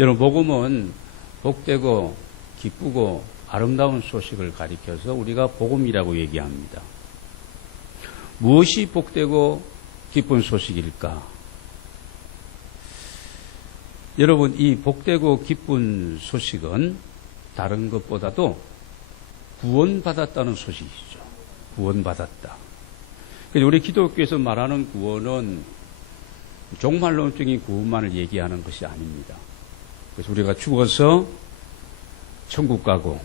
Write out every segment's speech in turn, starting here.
여러분, 복음은 복되고 기쁘고 아름다운 소식을 가리켜서 우리가 복음이라고 얘기합니다. 무엇이 복되고 기쁜 소식일까? 여러분, 이 복되고 기쁜 소식은 다른 것보다도 구원받았다는 소식이죠. 구원받았다. 우리 기독교에서 말하는 구원은 종말론적인 구원만을 얘기하는 것이 아닙니다. 그래서 우리가 죽어서 천국 가고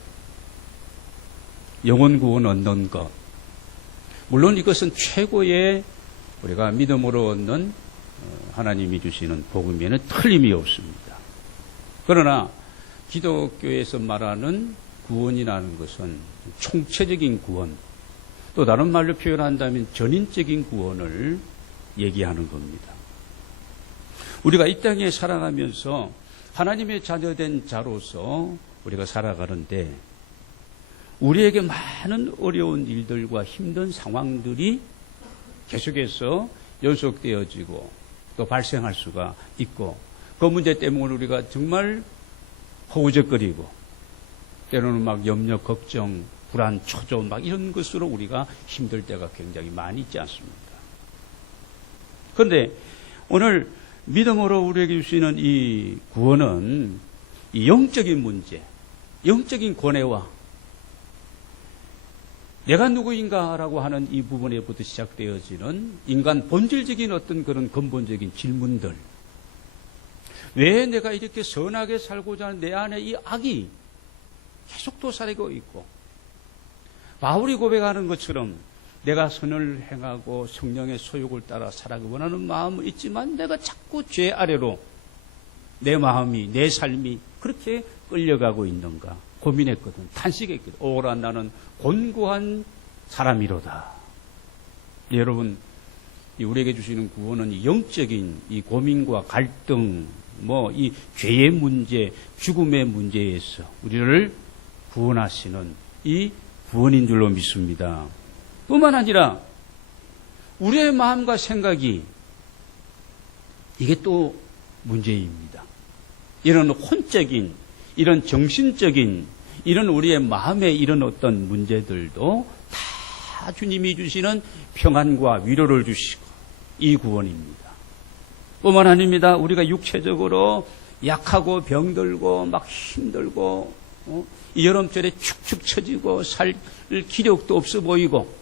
영혼 구원 얻는 것, 물론 이것은 최고의 우리가 믿음으로 얻는 하나님이 주시는 복음에는 틀림이 없습니다. 그러나 기독교에서 말하는 구원이라는 것은 총체적인 구원, 또 다른 말로 표현한다면 전인적인 구원을 얘기하는 겁니다. 우리가 이 땅에 살아가면서 하나님의 자녀된 자로서 우리가 살아가는데 우리에게 많은 어려운 일들과 힘든 상황들이 계속해서 연속되어지고 또 발생할 수가 있고, 그 문제 때문에 우리가 정말 허우적거리고 때로는 막 염려, 걱정, 불안, 초조 막 이런 것으로 우리가 힘들 때가 굉장히 많이 있지 않습니까? 그런데 오늘 믿음으로 우리에게 주시는 이 구원은 이 영적인 문제, 영적인 고뇌와 내가 누구인가라고 하는 이 부분에부터 시작되어지는 인간 본질적인 어떤 그런 근본적인 질문들, 왜 내가 이렇게 선하게 살고자 하는 내 안에 이 악이 계속 도사리고 있고, 바울이 고백하는 것처럼 내가 선을 행하고 성령의 소욕을 따라 살아가기 원하는 마음은 있지만 내가 자꾸 죄 아래로 내 마음이, 내 삶이 그렇게 끌려가고 있는가 고민했거든. 탄식했거든. 오라 나는 곤고한 사람이로다. 여러분, 우리에게 주시는 구원은 이 영적인 이 고민과 갈등, 이 죄의 문제, 죽음의 문제에서 우리를 구원하시는 이 구원인 줄로 믿습니다. 뿐만 아니라 우리의 마음과 생각이 이게 또 문제입니다. 이런 혼적인, 이런 정신적인, 이런 우리의 마음의 이런 어떤 문제들도 다 주님이 주시는 평안과 위로를 주시고 이 구원입니다. 뿐만 아닙니다. 우리가 육체적으로 약하고 병들고 막 힘들고 이 여름철에 축축 처지고 살 기력도 없어 보이고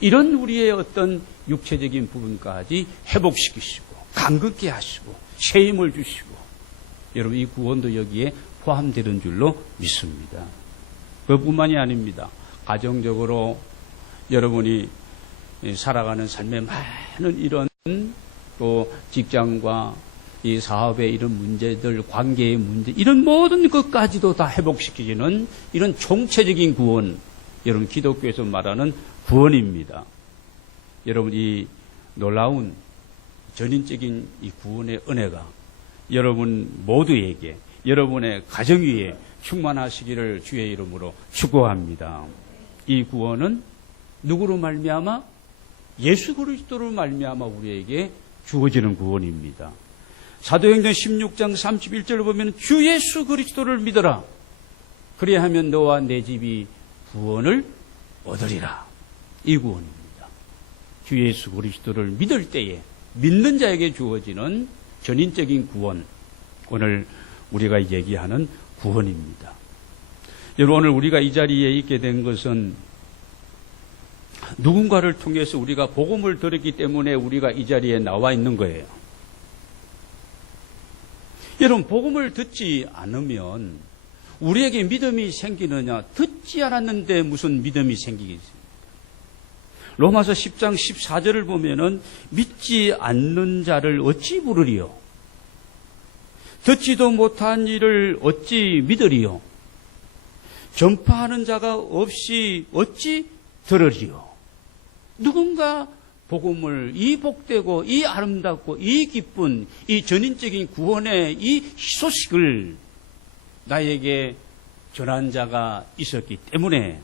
이런 우리의 어떤 육체적인 부분까지 회복시키시고 강건케 하시고 새 힘을 주시고, 여러분 이 구원도 여기에 포함되는 줄로 믿습니다. 그뿐만이 아닙니다. 가정적으로 여러분이 살아가는 삶의 많은 이런 또 직장과 이 사업의 이런 문제들, 관계의 문제, 이런 모든 것까지도 다 회복시키는 이런 총체적인 구원, 여러분 기독교에서 말하는 구원입니다. 여러분 이 놀라운 전인적인 이 구원의 은혜가 여러분 모두에게, 여러분의 가정 위에 충만하시기를 주의 이름으로 축복합니다. 이 구원은 누구로 말미암아? 예수 그리스도로 말미암아 우리에게 주어지는 구원입니다. 사도행전 16장 31절을 보면 주 예수 그리스도를 믿어라. 그래야 하면 너와 내 집이 구원을 얻으리라. 이 구원입니다. 주 예수 그리스도를 믿을 때에 믿는 자에게 주어지는 전인적인 구원, 오늘 우리가 얘기하는 구원입니다. 여러분, 오늘 우리가 이 자리에 있게 된 것은 누군가를 통해서 우리가 복음을 들었기 때문에 우리가 이 자리에 나와 있는 거예요. 여러분, 복음을 듣지 않으면 우리에게 믿음이 생기느냐? 듣지 않았는데 무슨 믿음이 생기겠습니까? 로마서 10장 14절을 보면은 믿지 않는 자를 어찌 부르리요? 듣지도 못한 일을 어찌 믿으리요? 전파하는 자가 없이 어찌 들으리요? 누군가 복음을, 이 복되고 이 아름답고 이 기쁜 이 전인적인 구원의 이 소식을 나에게 전한 자가 있었기 때문에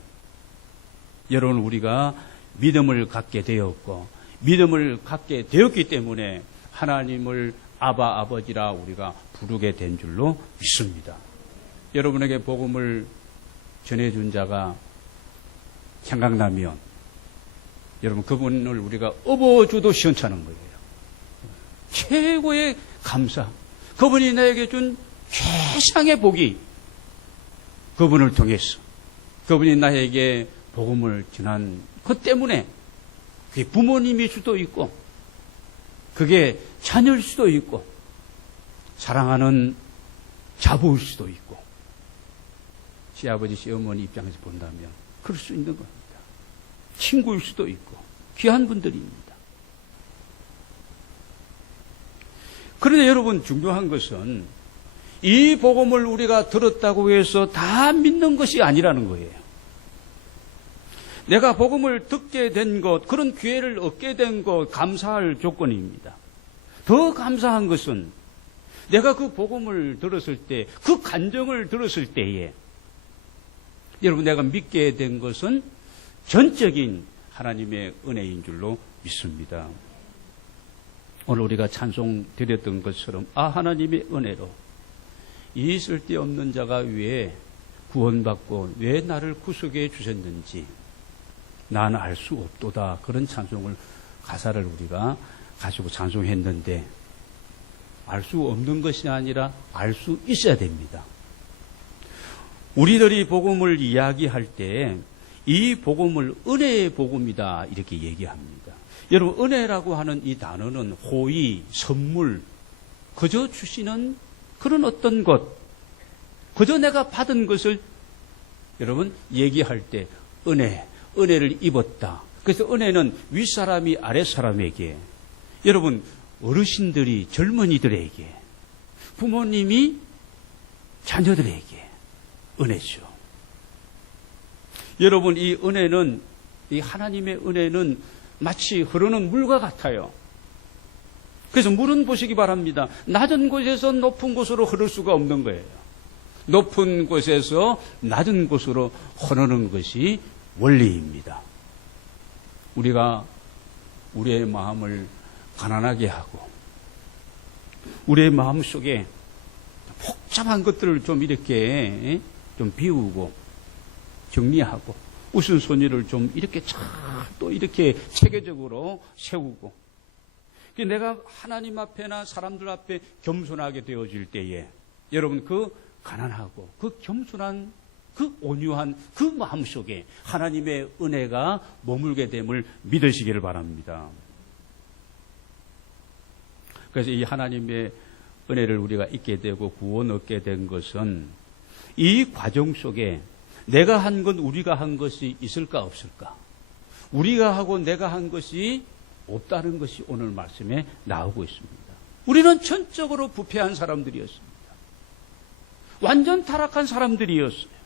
여러분 우리가 믿음을 갖게 되었고, 믿음을 갖게 되었기 때문에 하나님을 아바 아버지라 우리가 부르게 된 줄로 믿습니다. 여러분에게 복음을 전해준 자가 생각나면 여러분 그분을 우리가 업어줘도 시원찮은 거예요. 최고의 감사. 그분이 나에게 준 최상의 복이 그분을 통해서 그분이 나에게 복음을 전한 것 때문에 그게 부모님일 수도 있고 그게 자녀일 수도 있고 사랑하는 자부일 수도 있고 시아버지 시어머니 입장에서 본다면 그럴 수 있는 겁니다. 친구일 수도 있고 귀한 분들입니다. 그런데 여러분 중요한 것은 이 복음을 우리가 들었다고 해서 다 믿는 것이 아니라는 거예요. 내가 복음을 듣게 된 것, 그런 기회를 얻게 된 것, 감사할 조건입니다. 더 감사한 것은 내가 그 복음을 들었을 때, 그 간정을 들었을 때에 여러분 내가 믿게 된 것은 전적인 하나님의 은혜인 줄로 믿습니다. 오늘 우리가 찬송 드렸던 것처럼 하나님의 은혜로 이 쓸데없는 자가 왜 구원받고 왜 나를 구속해 주셨는지 난 알 수 없도다. 그런 찬송을 가사를 우리가 가지고 찬송했는데 알 수 없는 것이 아니라 알 수 있어야 됩니다. 우리들이 복음을 이야기할 때 이 복음을 은혜의 복음이다 이렇게 얘기합니다. 여러분 은혜라고 하는 이 단어는 호의, 선물, 그저 주시는 그런 어떤 것, 그저 내가 받은 것을 여러분 얘기할 때 은혜를 입었다. 그래서 은혜는 윗사람이 아랫사람에게, 여러분 어르신들이 젊은이들에게, 부모님이 자녀들에게 은혜죠. 여러분 이 은혜는, 이 하나님의 은혜는 마치 흐르는 물과 같아요. 그래서 물은 보시기 바랍니다. 낮은 곳에서 높은 곳으로 흐를 수가 없는 거예요. 높은 곳에서 낮은 곳으로 흐르는 것이 원리입니다. 우리가 우리의 마음을 가난하게 하고 우리의 마음 속에 복잡한 것들을 좀 이렇게 좀 비우고 정리하고 우선순위를 좀 이렇게 또 이렇게 체계적으로 세우고 내가 하나님 앞에나 사람들 앞에 겸손하게 되어질 때에 여러분 그 가난하고 그 겸손한 그 온유한 그 마음 속에 하나님의 은혜가 머물게 됨을 믿으시기를 바랍니다. 그래서 이 하나님의 은혜를 우리가 잊게 되고 구원 얻게 된 것은 이 과정 속에 내가 한 건 우리가 한 것이 있을까 없을까? 우리가 하고 내가 한 것이 없다는 것이 오늘 말씀에 나오고 있습니다. 우리는 전적으로 부패한 사람들이었습니다. 완전 타락한 사람들이었어요.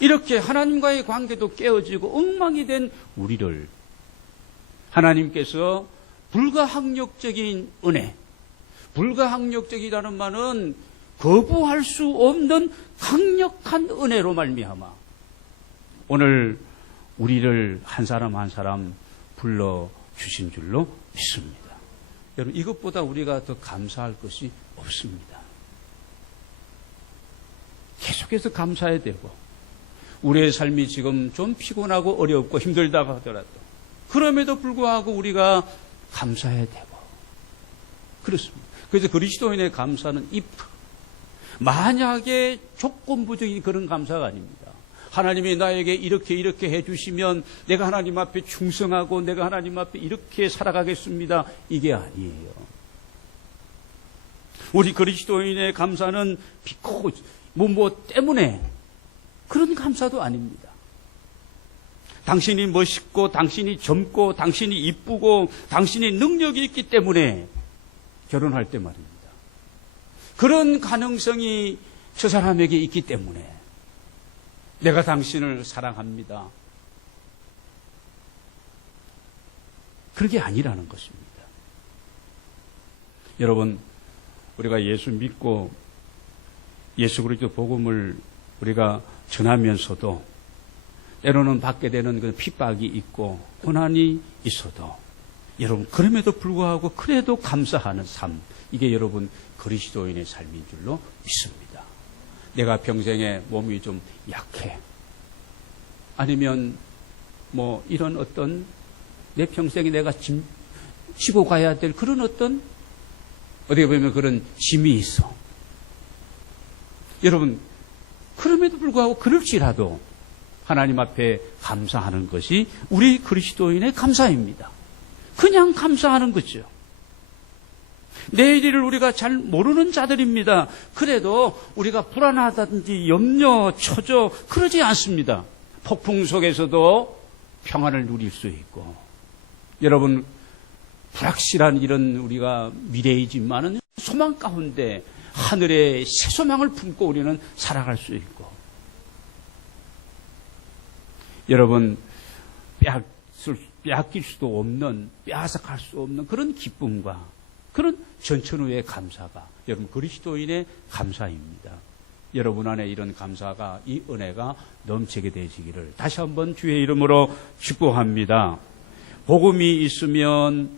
이렇게 하나님과의 관계도 깨어지고 엉망이 된 우리를 하나님께서 불가항력적인 은혜, 불가항력적이라는 말은 거부할 수 없는 강력한 은혜로 말미암아 오늘 우리를 한 사람 한 사람 불러주신 줄로 믿습니다. 여러분 이것보다 우리가 더 감사할 것이 없습니다. 계속해서 감사해야 되고 우리의 삶이 지금 좀 피곤하고 어렵고 힘들다고 하더라도 그럼에도 불구하고 우리가 감사해야 되고 그렇습니다. 그래서 그리스도인의 감사는 만약에 조건부적인 그런 감사가 아닙니다. 하나님이 나에게 이렇게 해주시면 내가 하나님 앞에 충성하고 내가 하나님 앞에 이렇게 살아가겠습니다. 이게 아니에요. 우리 그리스도인의 감사는 비코 뭐 때문에 그런 감사도 아닙니다. 당신이 멋있고 당신이 젊고 당신이 이쁘고 당신이 능력이 있기 때문에 결혼할 때 말입니다. 그런 가능성이 저 사람에게 있기 때문에 내가 당신을 사랑합니다. 그게 아니라는 것입니다. 여러분, 우리가 예수 믿고 예수 그리스도 복음을 우리가 전하면서도 때로는 받게 되는 그 핍박이 있고 고난이 있어도 여러분, 그럼에도 불구하고 그래도 감사하는 삶, 이게 여러분 그리스도인의 삶인 줄로 믿습니다. 내가 평생에 몸이 좀 약해, 아니면 뭐 이런 어떤 내 평생에 내가 지고 가야 될 그런 어떤, 어떻게 보면 그런 짐이 있어. 여러분, 그럼에도 불구하고 그럴지라도 하나님 앞에 감사하는 것이 우리 그리스도인의 감사입니다. 그냥 감사하는 거죠. 내일 일을 우리가 잘 모르는 자들입니다. 그래도 우리가 불안하다든지 염려, 초조 그러지 않습니다. 폭풍 속에서도 평안을 누릴 수 있고, 여러분, 불확실한 이런 우리가 미래이지만은 소망 가운데 하늘의 새 소망을 품고 우리는 살아갈 수 있고, 여러분, 빼앗길 수도 없는, 빼앗아갈 수 없는 그런 기쁨과 그런 전천후의 감사가 여러분 그리스도인의 감사입니다. 여러분 안에 이런 감사가, 이 은혜가 넘치게 되시기를 다시 한번 주의 이름으로 축복합니다. 복음이 있으면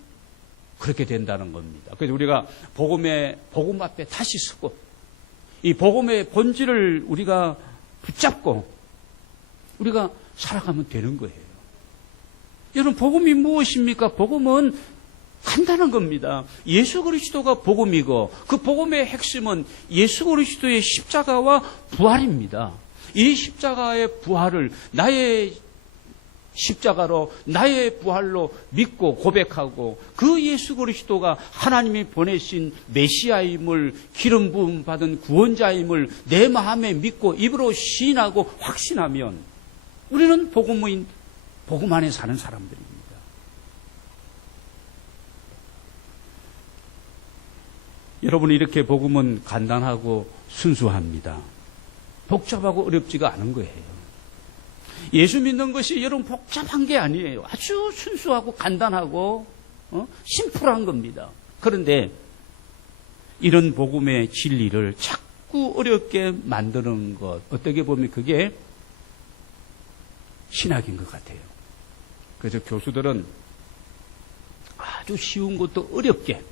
그렇게 된다는 겁니다. 그래서 우리가 복음 앞에 다시 서고, 이 복음의 본질을 우리가 붙잡고 우리가 살아가면 되는 거예요. 여러분, 복음이 무엇입니까? 복음은 간단한 겁니다. 예수 그리스도가 복음이고, 그 복음의 핵심은 예수 그리스도의 십자가와 부활입니다. 이 십자가의 부활을 나의 십자가로, 나의 부활로 믿고 고백하고, 그 예수 그리스도가 하나님이 보내신 메시아임을, 기름 부음 받은 구원자임을 내 마음에 믿고 입으로 시인하고 확신하면 우리는 복음 안에 사는 사람들입니다. 여러분, 이렇게 복음은 간단하고 순수합니다. 복잡하고 어렵지가 않은 거예요. 예수 믿는 것이 여러분 복잡한 게 아니에요. 아주 순수하고 간단하고 심플한 겁니다. 그런데 이런 복음의 진리를 자꾸 어렵게 만드는 것, 어떻게 보면 그게 신학인 것 같아요. 그래서 교수들은 아주 쉬운 것도 어렵게,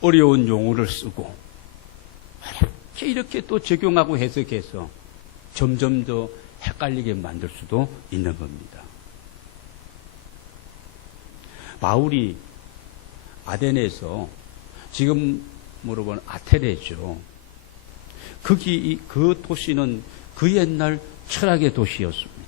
어려운 용어를 쓰고 이렇게 또 적용하고 해석해서 점점 더 헷갈리게 만들 수도 있는 겁니다. 바울이 아덴에서, 지금 물어본 아테네죠. 그 도시는 그 옛날 철학의 도시였습니다.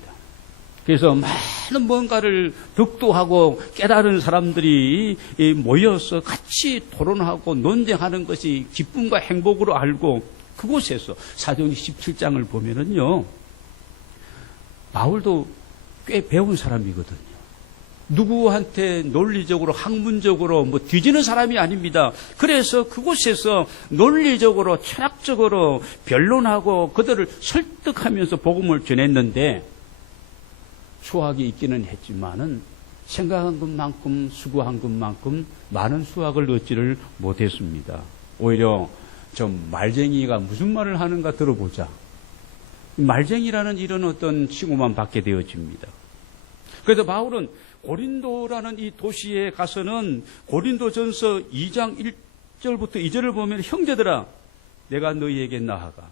그래서 많은 뭔가를 득도하고 깨달은 사람들이 모여서 같이 토론하고 논쟁하는 것이 기쁨과 행복으로 알고, 그곳에서 사도행전 17장을 보면은요, 바울도 꽤 배운 사람이거든요. 누구한테 논리적으로, 학문적으로 뒤지는 사람이 아닙니다. 그래서 그곳에서 논리적으로, 철학적으로 변론하고 그들을 설득하면서 복음을 전했는데, 수학이 있기는 했지만은 생각한 것만큼, 수고한 것만큼 많은 수학을 얻지를 못했습니다. 오히려 좀 말쟁이가 무슨 말을 하는가 들어보자, 말쟁이라는 이런 어떤 칭호만 받게 되어집니다. 그래서 바울은 고린도라는 이 도시에 가서는 고린도전서 2장 1절부터 2절을 보면, 형제들아, 내가 너희에게 나아가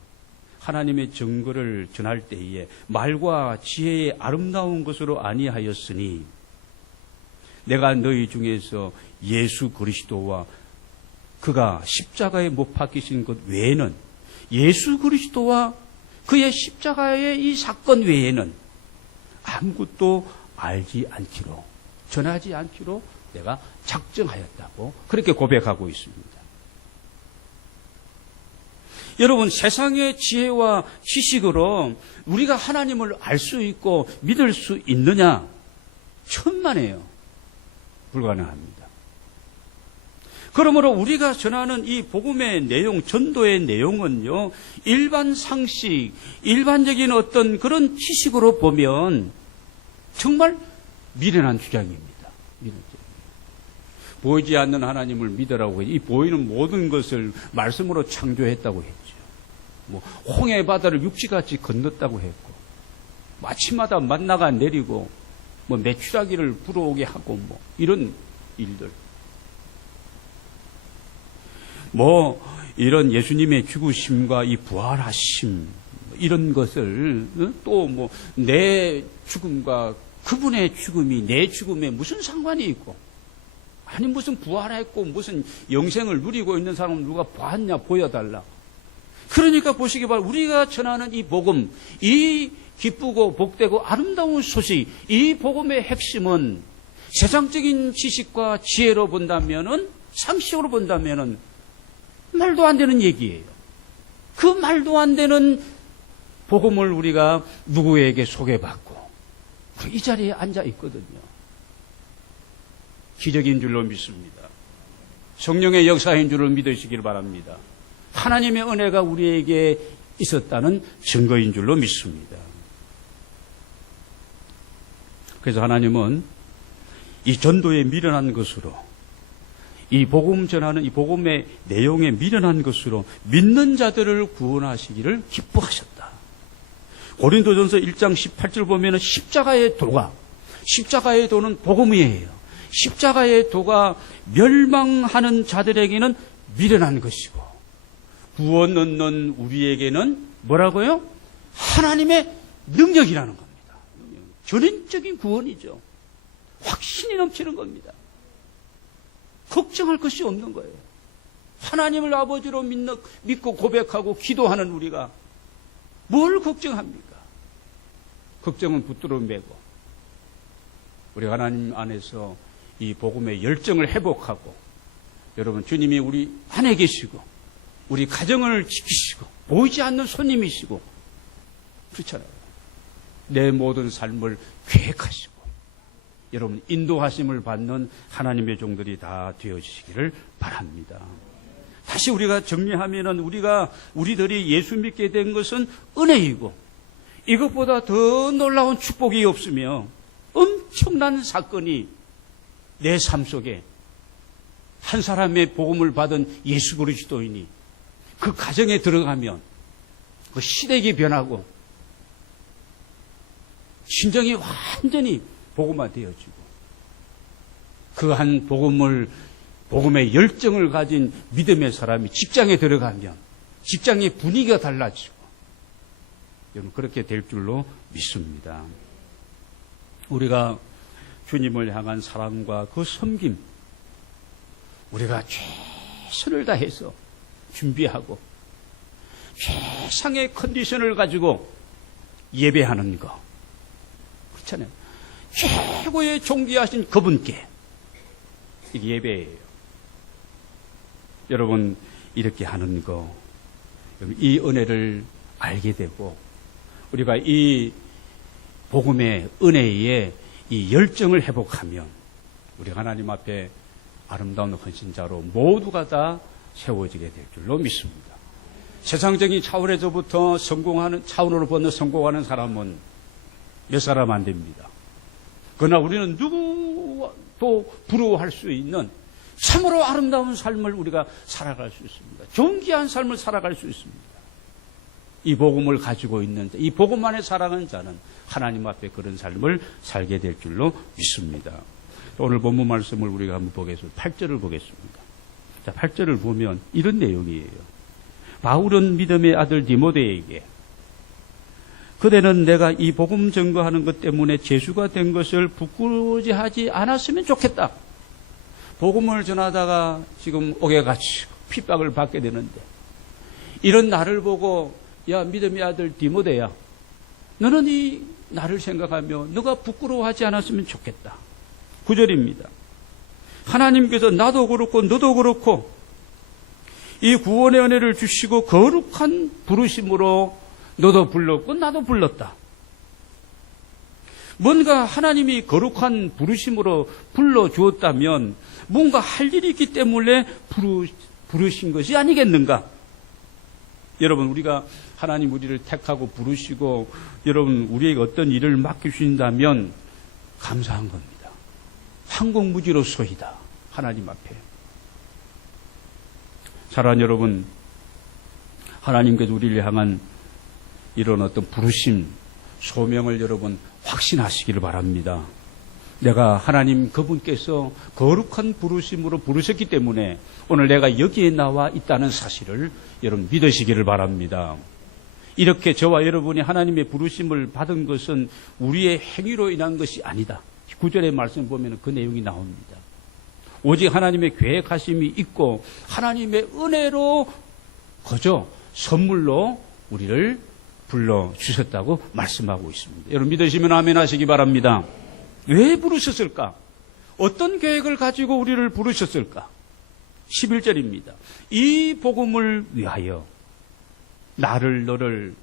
하나님의 증거를 전할 때에 말과 지혜의 아름다운 것으로 아니하였으니, 내가 너희 중에서 예수 그리스도와 그가 십자가에 못 박히신 것 외에는, 예수 그리스도와 그의 십자가의 이 사건 외에는 아무것도 알지 않기로, 전하지 않기로 내가 작정하였다고 그렇게 고백하고 있습니다. 여러분, 세상의 지혜와 지식으로 우리가 하나님을 알 수 있고 믿을 수 있느냐? 천만에요. 불가능합니다. 그러므로 우리가 전하는 이 복음의 내용, 전도의 내용은요, 일반 상식, 일반적인 어떤 그런 지식으로 보면 정말 미련한 주장입니다. 보이지 않는 하나님을 믿으라고 해요. 이 보이는 모든 것을 말씀으로 창조했다고 했죠. 홍해 바다를 육지같이 건넜다고 했고, 아침마다 만나가 내리고, 메추라기를 불어오게 하고, 이런 일들. 이런 예수님의 죽으심과 이 부활하심, 이런 것을 또 내 죽음과 그분의 죽음이 내 죽음에 무슨 상관이 있고, 아니 무슨 부활했고 무슨 영생을 누리고 있는 사람을 누가 봤냐, 보여달라. 그러니까 보시기 바랍니다. 우리가 전하는 이 복음, 이 기쁘고 복되고 아름다운 소식, 이 복음의 핵심은 세상적인 지식과 지혜로 본다면은, 상식으로 본다면은 말도 안 되는 얘기예요. 그 말도 안 되는 복음을 우리가 누구에게 소개받고 이 자리에 앉아 있거든요. 기적인 줄로 믿습니다. 성령의 역사인 줄을 믿으시길 바랍니다. 하나님의 은혜가 우리에게 있었다는 증거인 줄로 믿습니다. 그래서 하나님은 이 전도에 미련한 것으로, 이 복음 전하는 이 복음의 내용에 미련한 것으로 믿는 자들을 구원하시기를 기뻐하셨다. 고린도전서 1장 18절 보면 십자가의 도는 복음이에요. 십자가의 도가 멸망하는 자들에게는 미련한 것이고, 구원 얻는 우리에게는 뭐라고요? 하나님의 능력이라는 겁니다. 전인적인 구원이죠. 확신이 넘치는 겁니다. 걱정할 것이 없는 거예요. 하나님을 아버지로 믿고 고백하고 기도하는 우리가 뭘 걱정합니까? 걱정은 붙들어 매고, 우리 하나님 안에서 이 복음의 열정을 회복하고, 여러분 주님이 우리 안에 계시고 우리 가정을 지키시고 보이지 않는 손님이시고, 그렇잖아요. 내 모든 삶을 계획하시고 여러분 인도하심을 받는 하나님의 종들이 다 되어지시기를 바랍니다. 다시 우리가 정리하면은 우리들이 예수 믿게 된 것은 은혜이고, 이것보다 더 놀라운 축복이 없으며 엄청난 사건이 내 삶 속에 한 사람의 복음을 받은 예수 그리스도인이 그 가정에 들어가면 그 시댁이 변하고 심정이 완전히 복음화되어지고, 그 한 복음의 열정을 가진 믿음의 사람이 직장에 들어가면 직장의 분위기가 달라지고, 여러분 그렇게 될 줄로 믿습니다. 우리가 주님을 향한 사랑과 그 섬김, 우리가 최선을 다해서 준비하고 최상의 컨디션을 가지고 예배하는 거, 그렇잖아요. 최고의 존귀하신 그분께 이게 예배예요. 여러분 이렇게 하는 거, 이 은혜를 알게 되고 우리가 이 복음의 은혜에 이 열정을 회복하면 우리 하나님 앞에 아름다운 헌신자로 모두가 다 세워지게 될 줄로 믿습니다. 세상적인 차원에서부터 차원으로 보는 성공하는 사람은 몇 사람 안 됩니다. 그러나 우리는 누구도 부러워할 수 있는 참으로 아름다운 삶을 우리가 살아갈 수 있습니다. 존귀한 삶을 살아갈 수 있습니다. 이 복음을 가지고 있는 자, 이 복음 안에 살아가는 자는 하나님 앞에 그런 삶을 살게 될 줄로 믿습니다. 오늘 본문 말씀을 우리가 한번 보겠습니다. 8절을 보겠습니다. 자, 8절을 보면 이런 내용이에요. 바울은 믿음의 아들 디모데에게 그대는 내가 이 복음 증거하는 것 때문에 죄수가 된 것을 부끄러워하지 않았으면 좋겠다. 복음을 전하다가 지금 옥에 갇히고 핍박을 받게 되는데, 이런 나를 보고 야 믿음의 아들 디모데야, 너는 이 나를 생각하며 너가 부끄러워하지 않았으면 좋겠다. 9절입니다. 하나님께서 나도 그렇고 너도 그렇고 이 구원의 은혜를 주시고 거룩한 부르심으로 너도 불렀고 나도 불렀다. 뭔가 하나님이 거룩한 부르심으로 불러주었다면 뭔가 할 일이 있기 때문에 부르신 것이 아니겠는가? 여러분 우리가 하나님 우리를 택하고 부르시고 여러분 우리에게 어떤 일을 맡기신다면 감사한 겁니다. 항공무지로소이다. 하나님 앞에. 사랑하는 여러분, 하나님께서 우리를 향한 이런 어떤 부르심, 소명을 여러분 확신하시기를 바랍니다. 내가 하나님 그분께서 거룩한 부르심으로 부르셨기 때문에 오늘 내가 여기에 나와 있다는 사실을 여러분 믿으시기를 바랍니다. 이렇게 저와 여러분이 하나님의 부르심을 받은 것은 우리의 행위로 인한 것이 아니다. 9절의 말씀 보면 그 내용이 나옵니다. 오직 하나님의 계획하심이 있고 하나님의 은혜로 거저 선물로 우리를 불러주셨다고 말씀하고 있습니다. 여러분 믿으시면 아멘 하시기 바랍니다. 왜 부르셨을까? 어떤 계획을 가지고 우리를 부르셨을까? 11절입니다. 이 복음을 위하여 나를 너를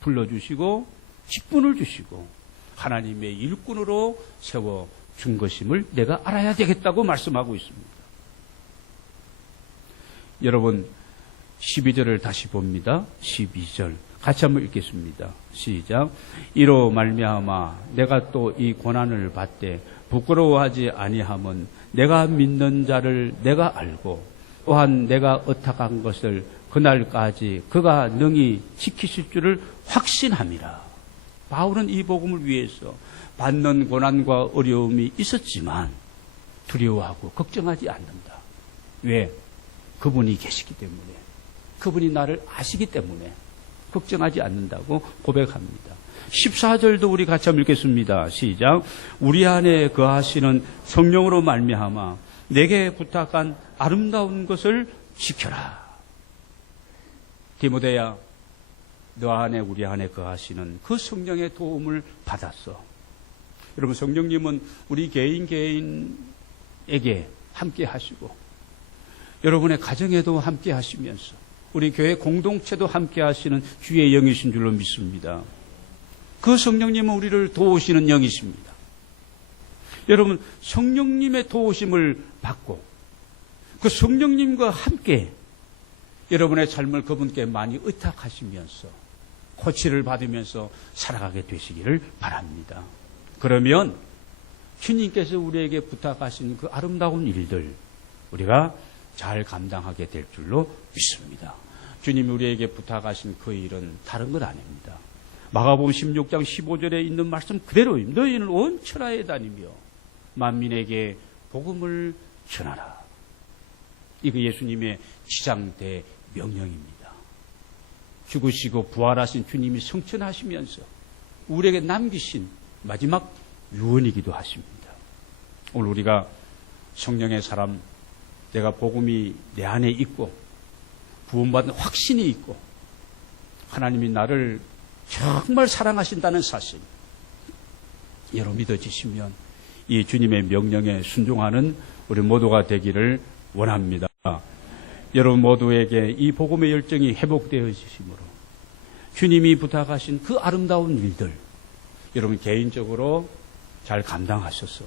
불러주시고 직분을 주시고 하나님의 일꾼으로 세워준 것임을 내가 알아야 되겠다고 말씀하고 있습니다. 여러분 12절을 다시 봅니다. 12절 같이 한번 읽겠습니다. 시작. 이로 말미암아 내가 또 이 고난을 받되 부끄러워하지 아니함은 내가 믿는 자를 내가 알고 또한 내가 의탁한 것을 그날까지 그가 능히 지키실 줄을 확신함이라. 바울은 이 복음을 위해서 받는 고난과 어려움이 있었지만 두려워하고 걱정하지 않는다. 왜? 그분이 계시기 때문에, 그분이 나를 아시기 때문에 걱정하지 않는다고 고백합니다. 14절도 우리 같이 한번 읽겠습니다. 시작. 우리 안에 거하시는 성령으로 말미암아 내게 부탁한 아름다운 것을 지켜라. 디모데야, 너 안에 우리 안에 거하시는 그 성령의 도움을 받았어. 여러분 성령님은 우리 개인에게 함께 하시고 여러분의 가정에도 함께 하시면서 우리 교회 공동체도 함께 하시는 주의 영이신 줄로 믿습니다. 그 성령님은 우리를 도우시는 영이십니다. 여러분 성령님의 도우심을 받고 그 성령님과 함께 여러분의 삶을 그분께 많이 의탁하시면서 코치를 받으면서 살아가게 되시기를 바랍니다. 그러면 주님께서 우리에게 부탁하신 그 아름다운 일들 우리가 잘 감당하게 될 줄로 믿습니다. 주님이 우리에게 부탁하신 그 일은 다른 것 아닙니다. 마가복음 16장 15절에 있는 말씀 그대로입니다. 너희는 온 천하에 다니며 만민에게 복음을 전하라. 이거 예수님의 지장대 명령입니다. 죽으시고 부활하신 주님이 성천하시면서 우리에게 남기신 마지막 유언이기도 하십니다. 오늘 우리가 성령의 사람, 내가 복음이 내 안에 있고 구원받은 확신이 있고 하나님이 나를 정말 사랑하신다는 사실 여러분 믿어지시면 이 주님의 명령에 순종하는 우리 모두가 되기를 원합니다. 여러분 모두에게 이 복음의 열정이 회복되어지심으로 주님이 부탁하신 그 아름다운 일들 여러분 개인적으로 잘 감당하셔서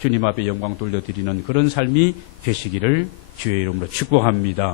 주님 앞에 영광 돌려드리는 그런 삶이 되시기를 주의 이름으로 축복합니다.